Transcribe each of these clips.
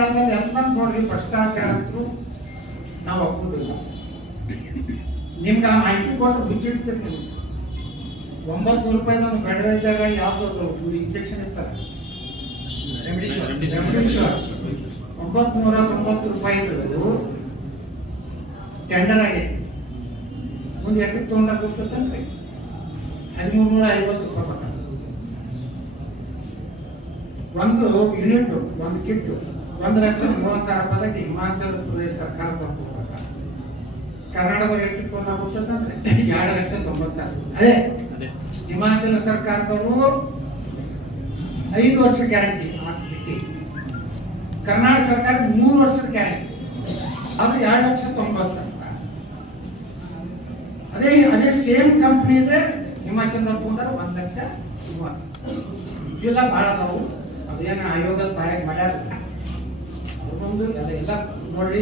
ಕಾಲದಲ್ಲಿ ಎಲ್ಲ ನೋಡ್ರಿ ಭ್ರಷ್ಟಾಚಾರ ಅಂತೂ ನಾವು ಒಪ್ಪುದಿಲ್ಲ. ನಿಮ್ಗೆ ಆ ಮಾಹಿತಿ ಕೊಟ್ಟು ಹುಚ್ಚಿಡ್ತಿರ್ತೀವಿ. 900 ರೂಪಾಯಿ ನಾವು ಬೆಡವೇಜಾಗ ಯಾವ್ದು ಇಂಜೆಕ್ಷನ್ ಇರ್ತಾರೆ 990 ರೂಪಾಯಿ ಟೆಂಡರ್ ಆಗೈತಿ. ಮುಂದೆ ಎಷ್ಟು ತೊಗೊಂಡಾಗ ಗೊತ್ತಂದ್ರೆ 1350 ರೂಪಾಯಿ ಕೊಟ್ಟ. ಒಂದು ಯೂನಿಟ್, ಒಂದು ಕಿಟ್ 1,30,000 ರೂಪಾಯಿದಾಗ ಹಿಮಾಚಲ ಪ್ರದೇಶ ಸರ್ಕಾರ ತಗೊಂಡ್ರೆ ಕರ್ನಾಟಕದಾಗ ಎಷ್ಟು ತೊಗೊಂಡಾಗ ಗೊತ್ತಂದ್ರೆ 2,90,000. ಅದೇ ಹಿಮಾಚಲ ಸರ್ಕಾರದವರು 5 ವರ್ಷ ಗ್ಯಾರಂಟಿ, ಕರ್ನಾಟಕ ಸರ್ಕಾರ 3 ವರ್ಷದ ಗ್ಯಾರಂಟಿ, ಅದು 2,90,000 ರೂಪಾಯಿ. ಅದೇ ಸೇಮ್ ಕಂಪ್ನಿ ಇದೆ ಹಿಮಾಚಲ ತಗೊಂಡ್ರೆ 1,30,000. ಇವೆಲ್ಲ ಬಹಳ ನಾವು ಅದೇನು ಆಯೋಗದ ಬಾಯಾಗ ಮಾಡ್ಯಾರ. ಅವ್ರೊಂದು ಎಲ್ಲ ನೋಡ್ರಿ,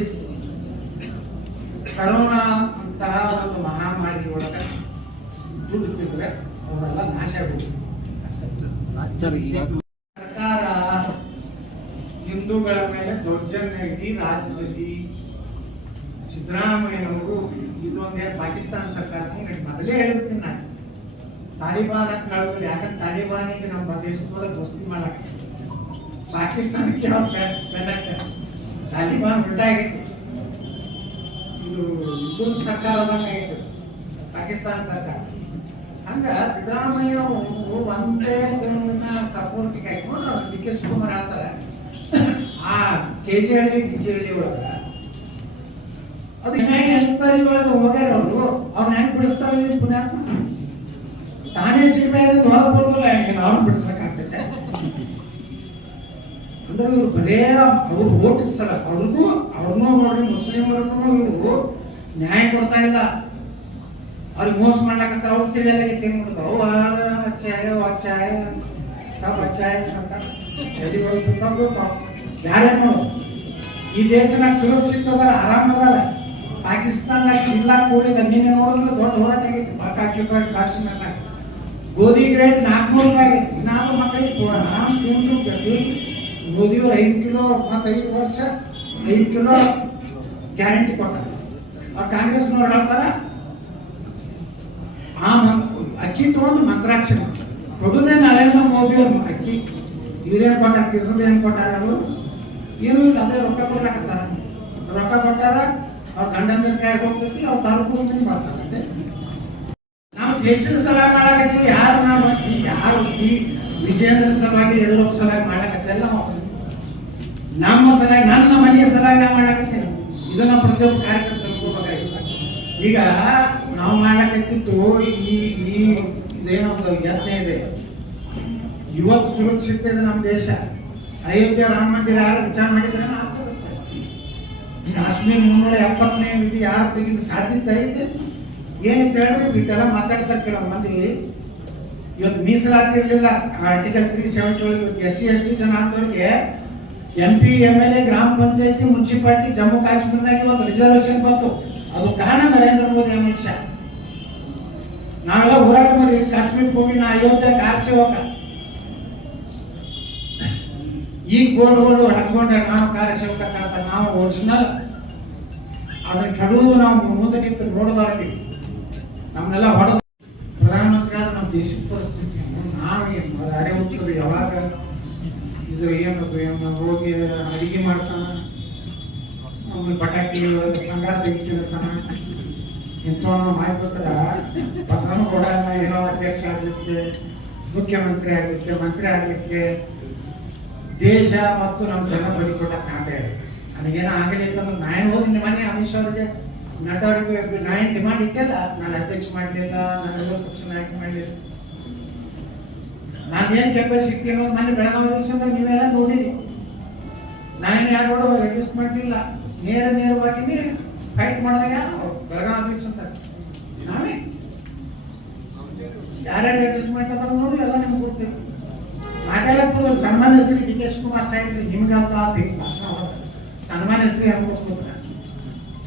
ಕರೋನಾ ಅಂತಹ ಒಂದು ಮಹಾಮಾರಿ ಒಳಗೆ ದುಡಿತಿದ್ರೆ ಅವರೆಲ್ಲ ನಾಶ ಆಗೋದು. ಸರ್ಕಾರ ಹಿಂದೂಗಳ ಮೇಲೆ ದೌರ್ಜನ್ಯ ಇಡೀ ರಾಜ್ಯದಲ್ಲಿ ಸಿದ್ದರಾಮಯ್ಯನವರು ಇದೊಂದೇ ಪಾಕಿಸ್ತಾನ ಸರ್ಕಾರ ಮೊದಲೇ ಹೇಳ್ತೀನಿ ನಾನು, ತಾಲಿಬಾನ್ ಅಂತ ಹೇಳಿದ್ರೆ ಯಾಕಂದ್ರೆ ತಾಲಿಬಾನಿಗೆ ನಮ್ಮ ದೇಶದೊಳಗೆ ದೋಸ್ತಿ ಮಾಡಕ ಪಾಕಿಸ್ತಾನಕ್ಕೆ ತಾಲಿಬಾನ್ ಬಿಟ್ಟಾಗಿತ್ತು. ಇದು ಸರ್ಕಾರದಂಗಾಗಿತ್ತು ಪಾಕಿಸ್ತಾನ ಸರ್ಕಾರ. ಹಂಗ ಸಿದ್ದರಾಮಯ್ಯ ಅವರು ಒಂದೇ ಸಪೋರ್ಟಿಗೆ ಹಾಕೊಂಡು ಡಿ ಕೆ ಶಿವಕುಮಾರ್ ಹೇಳ್ತಾರೆ ಆ KGHD DGHD ಒಳಗ ಅದು ಎನ್ಕ್ವೈರಿ ಒಳಗೆ ಹೋಗ್ಯಾರ ಅವರು. ಅವ್ನ ಹೆಂಗ್ ಬಿಡಿಸ್ತಾರೆ ಪುಣ್ಯಾತ್ಮ, ತಾನೇ ಸಿನಿಮಾ ಹೊರಗೆ ಬರೋದಿಲ್ಲ, ಹೆಂಗೆ ನಾವು ಬಿಡಿಸ್ಬೇಕಾಗ್ತೈತೆ. ಅಂದ್ರೆ ಇವ್ರು ಬರೇ ಅವ್ರು ಓಟ್ ಸಲ ಅವ್ರನ್ನೂ ನೋಡ್ರಿ, ಮುಸ್ಲಿಮರಿಗೂ ಇವರು ನ್ಯಾಯ ಕೊಡ್ತಾ ಇಲ್ಲ. ಅವ್ರಿಗೆ ಮೋಸ ಮಾಡ್ಲಾಕಂತ ಅವ್ರು ತಿಳಿಯಲಾಗಿ ತಿನ್ಬಿಡುದು. ಅವು ಅಚ್ಚಾಯ ಸಬ್ ಅಚ್ಚಾಯ ಅಂತ ಯಾರೇ ನೋಡು, ಈ ದೇಶನಾಗ ಸುರಕ್ಷಿತ ಅದಾರ, ಆರಾಮ್ ಅದಾರ. ಪಾಕಿಸ್ತಾನದಾಗ ಇಲ್ಲ ಕೂಡಿಲ್ಲ. ನೀನೆ ನೋಡಿದ್ರೆ ದೊಡ್ಡ ಹೋರಾಟ ಆಗೈತಿ. ಆಕ್ಯುಪೈಡ್ ಕಾಶ್ಮೀರ್ನಾಗ ಗೋಧಿ ಗ್ರೇಟ್ 400 ರೂಪಾಯಿ. ನಾನು ಮಕ್ಕಳಿಗೆ ಆರಾಮ್ ತಿಂದು ಮೋದಿಯವರು 5 ಕಿಲೋ ಮತ್ತು 5 ವರ್ಷ 5 ಕಿಲೋ ಗ್ಯಾರಂಟಿ ಕೊಟ್ಟಾರೆ. ಅವ್ರು ಕಾಂಗ್ರೆಸ್ನವ್ರು ಹೇಳ್ತಾರ ಆ ಅಕ್ಕಿ ತಗೊಂಡು ಮಂತ್ರಾಕ್ಷರ ಕೊಡುದೇ ನರೇಂದ್ರ ಮೋದಿ ಅವ್ರು ಅಕ್ಕಿ. ಇವ್ರೇನ್ ಕೊಟ್ಟಾರ, ಕಿಸದ ಏನ್ ಕೊಟ್ಟಾರ ಅವರು, ಏನು ಇಲ್ಲ, ಅದೇ ರೊಕ್ಕ ಕೊಟ್ಟಾಕತ್ತಾರ. ರೊಕ್ಕ ಕೊಟ್ಟಾರ, ಅವ್ರ ಗಂಡಂದ್ರ ಕೈಯಾಗ ಹೋಗ್ತೈತಿ, ಅವ್ರ ತಾಲೂಕು ಮಾಡ್ತಾರಂತೆ. ನಾವು ದೇಶದ ಸಲುವಾಗಿ ಮಾಡಾಕತ್ತೀವಿ. ಯಾರು ಈ ವಿಜೇಂದ್ರ ಸಲುವಾಗಿ 2 ಲಕ್ಷ ಸಲುವಾಗಿ ಮಾಡಾಕತ್ತಲ್ಲ, ನಮ್ಮ ಸಲುವಾಗಿ ನನ್ನ ಮನೆಯ ಸಲುವಾಗಿ ನಾವು ಮಾಡಾಕತ್ತೇವೆ. ಇದನ್ನ ಪ್ರತಿಯೊಬ್ಬ ಕಾರ್ಯಕ್ರಮ ತಿಳ್ಕೊಬೇಕಾಗಿಲ್ಲ. ಈಗ ನಾವು ಮಾಡಾಕತ್ತಿತ್ತು ಇದೇನೋ ಒಂದು ಯತ್ನ ಇದೆ. ಇವತ್ತು ಸುರಕ್ಷಿತ ಇದೆ ನಮ್ಮ ದೇಶ. ಅಯೋಧ್ಯೆ ರಾಮ ಮಂದಿರ ಯಾರು ವಿಚಾರ ಮಾಡಿದ್ರೆ ಆಗ್ತದೆ. ಕಾಶ್ಮೀರ್ 370ನೇ ವಿಧಿ ಯಾರು ತೆಗೆದು ಸಾಧ್ಯತೆ ಐತೆ ಏನಿತ್ತು ಹೇಳ್ರಿ. ಬಿಟ್ಟೆಲ್ಲ ಮಾತಾಡ್ತಾರೆ ಕೆಲವು ಮಂದಿ. ಇವತ್ತು ಮೀಸಲಾತಿ ಇರಲಿಲ್ಲ, ಆರ್ಟಿಕಲ್ 370 ಒಳಗೆ SC ST ಜನಾಂಗದವರಿಗೆ MP MLA ಗ್ರಾಮ ಪಂಚಾಯತಿ ಮುನ್ಸಿಪಾಲಿಟಿ ಜಮ್ಮು ಕಾಶ್ಮೀರನಾಗ ಒಂದು ರಿಸರ್ವೇಶನ್ ಬಂತು. ಅದು ಕಾರಣ ನರೇಂದ್ರ ಮೋದಿ ಅಮಿತ್ ಶಾ. ನಾವೆಲ್ಲ ಹೋರಾಟ ಮಾಡಿ ಕಾಶ್ಮೀರಕ್ಕೆ ಹೋಗಿ ನಾ ಅಯೋಧ್ಯೆ ಆರಿಸಿ ಹೋಗ ಈಗ ಬೋರ್ಡ್ಗಳು ಹಚ್ಕೊಂಡ್ರೆ ನಾವು ಕಾರ್ಯಸೇವಕ ಅಂತ ನಾವು ಒರಿಜಿನಲ್ ಅದನ್ನ ಕೆಡುವುದು ನಾವು ಮುಂದೆ ನಿಂತು ನೋಡೋದಾಗಿ ನಮ್ಮನ್ನೆಲ್ಲ ಹೊಡೆದು ಪ್ರಧಾನಮಂತ್ರಿ ಆದ ನಮ್ಮ ದೇಶದ ಪರಿಸ್ಥಿತಿ ನಾವೇನು ಅರೆ ಹುಚ್ಚರು. ಯಾವಾಗ ಇದು ಏನು ಹೋಗಿ ಅಡಿಗೆ ಮಾಡ್ತಾನ, ಪಟಾಕಿ ಬಂಗಾರ ತೆಗಿತಿರ್ತಾನ, ಇಂಥವನ್ನ ಮಾಡ್ಬೇಕಾರ ಬಸವನ ಕೂಡ ಏನೋ ಅಧ್ಯಕ್ಷ ಆಗ್ಲಿಕ್ಕೆ, ಮುಖ್ಯಮಂತ್ರಿ ಆಗ್ಲಿಕ್ಕೆ, ಮಂತ್ರಿ ಆಗ್ಲಿಕ್ಕೆ ದೇಶ ಮತ್ತು ನಮ್ಮ ಜನ ಬಲಿಕೊಟ್ಟ ಕಾಣ್ತಾ ಇದೆ. ನನಗೇನೋ ಆಗಲಿಲ್ಲ ಅಂದ್ರೆ ನಾನು ಹೋಗಿ ಮನೆ ಅಮಿತ್ ಶಾ ಅವರಿಗೆ ನಟವರಿಗೆ ನಾನು ಡಿಮಾಂಡ್ ಇಟ್ಟಿಲ್ಲ, ನಾನು ಅಧ್ಯಕ್ಷ ಮಾಡಲಿಲ್ಲ, ನಾನು ಪಕ್ಷ ನಾಯಕ ಮಾಡಲಿಲ್ಲ, ನಾನೇನು ಕೆಪಾಸಿಟಿ ಅನ್ನೋದು ಮನೆ ಬೆಳಗಾವಿ ದಿವಸ ನೀವೆಲ್ಲ ನೋಡಿರಿ. ನಾನು ಯಾರು ಅಡ್ಜಸ್ಟ್ ಮಾಡಲಿಲ್ಲ, ನೇರವಾಗಿ ಫೈಟ್ ಮಾಡಿದಾಗ ಬೆಳಗಾವಿ ಅಧ್ಯಕ್ಷ ಅಂತ ನಾವೇ ಯಾರ್ಯಾರು ಅಡ್ಜಸ್ಟ್ ಮಾಡ್ತಾರೆ ನೋಡಿ ಎಲ್ಲ ನಿಮ್ಗೆ ಕೊಡ್ತೀವಿ. ಮಾತಾಡಕ್ಕೆ ಸನ್ಮಾನ್ಯ ಶ್ರೀ ಡಿ ಕೆ ಶಿವಕುಮಾರ್ ಸಾಹೇಬ್ರಿ ನಿಮ್ಗೆ ಅಂತ ಭಾಷಣ ಸನ್ಮಾನ್ಯ ಶ್ರೀ ಅನ್ಕೊಡ್ತಾರೆ.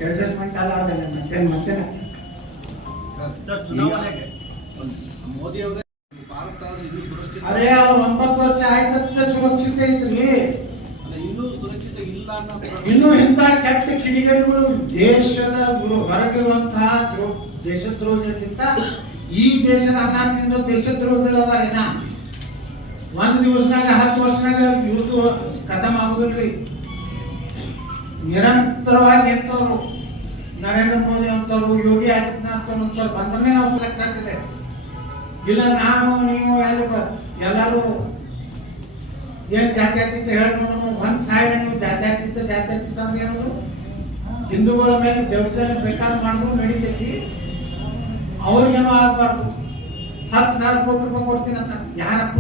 ಅಡ್ಜಸ್ಟ್ಮೆಂಟ್ ಅಲ್ಲ ಅದನ್ನ ಮತ್ತೆ ಅದೇ ಅವ್ರು 9 ವರ್ಷ ಆಯ್ತಂತೆ ಸುರಕ್ಷಿತ ಐತ್ರಿ. ಇನ್ನೂ ಸುರಕ್ಷಿತ ಇಲ್ಲ ಅನ್ನೋ ಇನ್ನು ಇಂಥ ಕೆಟ್ಟ ಕಿಡಿಗೇಡಿಗಳು ದೇಶದ ಹೊರಗಿರುವಂತಹ ದೇಶದ್ರೋಹಕ್ಕಿಂತ ಈ ದೇಶದ ಅನ್ನ ದೇಶದ್ರೋಹಿಗಳು ಅದಾರೇನ ಒಂದ್ ದಿವಸನಾಗ 10 ವರ್ಷನಾಗ ಇವ್ರದ್ದು ಖತಮ್ ಆಗುದಿಲ್ರಿ. ನಿರಂತರವಾಗಿ ಎಂತವ್ರು ನರೇಂದ್ರ ಮೋದಿ ಅಂತವ್ರು, ಯೋಗಿ ಆದಿತ್ಯನಾಥ್ ಅಂತವ್ರು ಬಂದ್ರೆ ನಾವು ಫ್ಲೆಕ್ಸ್ ಆಗ್ತಿದೆ. ಇಲ್ಲ ನಾವು ನೀವು ಎಲ್ಲರೂ ಏನ್ ಜಾತ್ಯತೀತ ಹೇಳ್ಕೊಂಡು ಒಂದ್ ಸೈಡ್ ನೀವು ಜಾತ್ಯತೀತ ಅಂದ್ರೆ ಹೇಳೋದು ಹಿಂದೂಗಳ ಮೇಲೆ ದೇವಸ್ಥಾನ ಬೇಕಾದ್ರೆ ಮಾಡಿದ್ರು ನಡೀತೈತಿ, ಅವ್ರಿಗೇನೋ ಆಗ್ಬಾರ್ದು. 10,000 ಕೋಟಿ ರೂಪಾಯಿ ಕೊಡ್ತೀನಿ ಅಂತ ಯಾರಪ್ಪ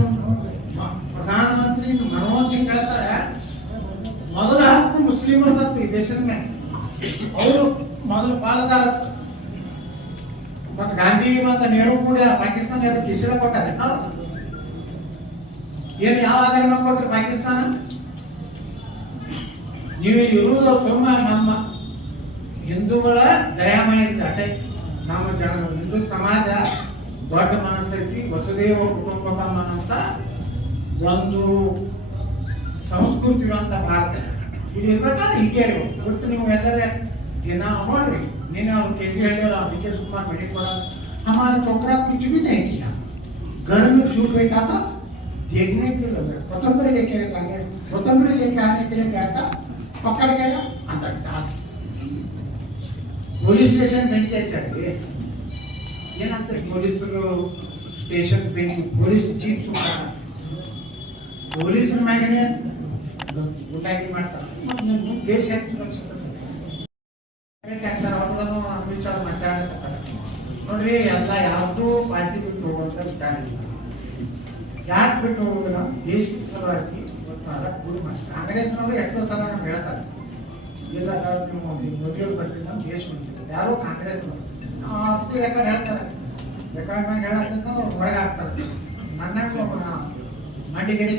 ಪ್ರಧಾನಮಂತ್ರಿ ಮನಮೋಹನ್ ಸಿಂಗ್ ಹೇಳ್ತಾರೆ, ಮೊದಲ ಹಕ್ಕು ಮುಸ್ಲಿಮರ ಈ ದೇಶದ ಮೇಲೆ, ಅವರು ಮೊದಲು ಪಾಲುದಾರ. ಮತ್ತ ಗಾಂಧಿ ಮತ್ತ ನೆಹರು ಕೂಡ ಪಾಕಿಸ್ತಾನ ಅದಕ್ಕೆ ಹೆಸರು ಕೊಟ್ಟಾರೆ. ಏನು ಯಾವ ಆಧಾರ ಮೇಲೆ ಕೊಟ್ರಿ ಪಾಕಿಸ್ತಾನ? ನೀವು ಇರುವುದು ಸುಮ್ಮ ನಮ್ಮ ಹಿಂದೂಗಳ ದಯಾಮಯ ಅಟೆ. ನಮ್ಮ ಹಿಂದೂ ಸಮಾಜ ದೊಡ್ಡ ಮನಸ್ಸೈತಿ, ವಸುದೇವ ಕುಟುಂಬಕಂ ಅಂತ ಒಂದು ಸಂಸ್ಕೃತಿ ಇರುವಂತ ಭಾರತ ಇದು ಇರ್ಬೇಕಾದ್ರೆ ಹೀಗೆ ಬಿಟ್ಟು ನೀವು ಎಲ್ಲರೇ ದಿನ ನೋಡ್ರಿ. ನೀನು ಅವ್ರು KG ಹೇಳಿದ್ರು, ಅವ್ರು DK शिवकुमार मेडिक पड़ा, हमारा छोकरा कुछ भी नहीं किया, घर में छूट बैठा था देखने के लिए, कोतंबरी लेके आने के लिए गया था, पकड़ गया अंदर डाल ಪೊಲೀಸ್ ಸ್ಟೇಷನ್ ಬೆಂಕಿ ಹಚ್ಚಾರಿ. ಏನಾಗ್ತದೆ ಪೊಲೀಸರು ಸ್ಟೇಷನ್ ಬೆಂಕಿ, ಪೊಲೀಸ್ ಜೀಪ್ ಸುಮಾರ ಪೊಲೀಸರ ಮ್ಯಾಗನೆ ಗುಂಡಾಗಿ ಮಾಡ್ತಾರೆ. ದೇಶ ಅಮಿತ್ ಶಾ ಮಾತಾಡ್ತಾರೆ ನೋಡ್ರಿ, ಎಲ್ಲ ಯಾವ್ದು ಪಾರ್ಟಿ ಬಿಟ್ಟು ಹೋಗುವಂತ ವಿಚಾರ ಇಲ್ಲ. ಯಾಕೆ ಬಿಟ್ಟು ಹೋಗೋದಿಲ್ಲ? ದೇಶದ ಸಲುವಾಗಿ ಕಾಂಗ್ರೆಸ್ನವರು ಎಷ್ಟೋ ಸಲ ನಮ್ಗೆ ಹೇಳ್ತಾರೆ, ಇಲ್ಲ ಸರ್ ನೀವು ಮೋದಿಯವ್ರು ಬರ್ತಿಲ್ಲ ದೇಶ ಉಳಿತಿಲ್ಲ. ಯಾರು ಕಾಂಗ್ರೆಸ್ ನಾವು ಆಸ್ತಿ ರೆಕಾರ್ಡ್ ಹೇಳ್ತಾರೆ, ರೆಕಾರ್ಡ್ ಮ್ಯಾಗ ಹೇಳಕ್ಕ ಅವ್ರು ಹೊರಗೆ ಹಾಕ್ತಾರೆ. ನನ್ನಾಗ ಒಬ್ಬ ಮಂಡಿಗೇರಿ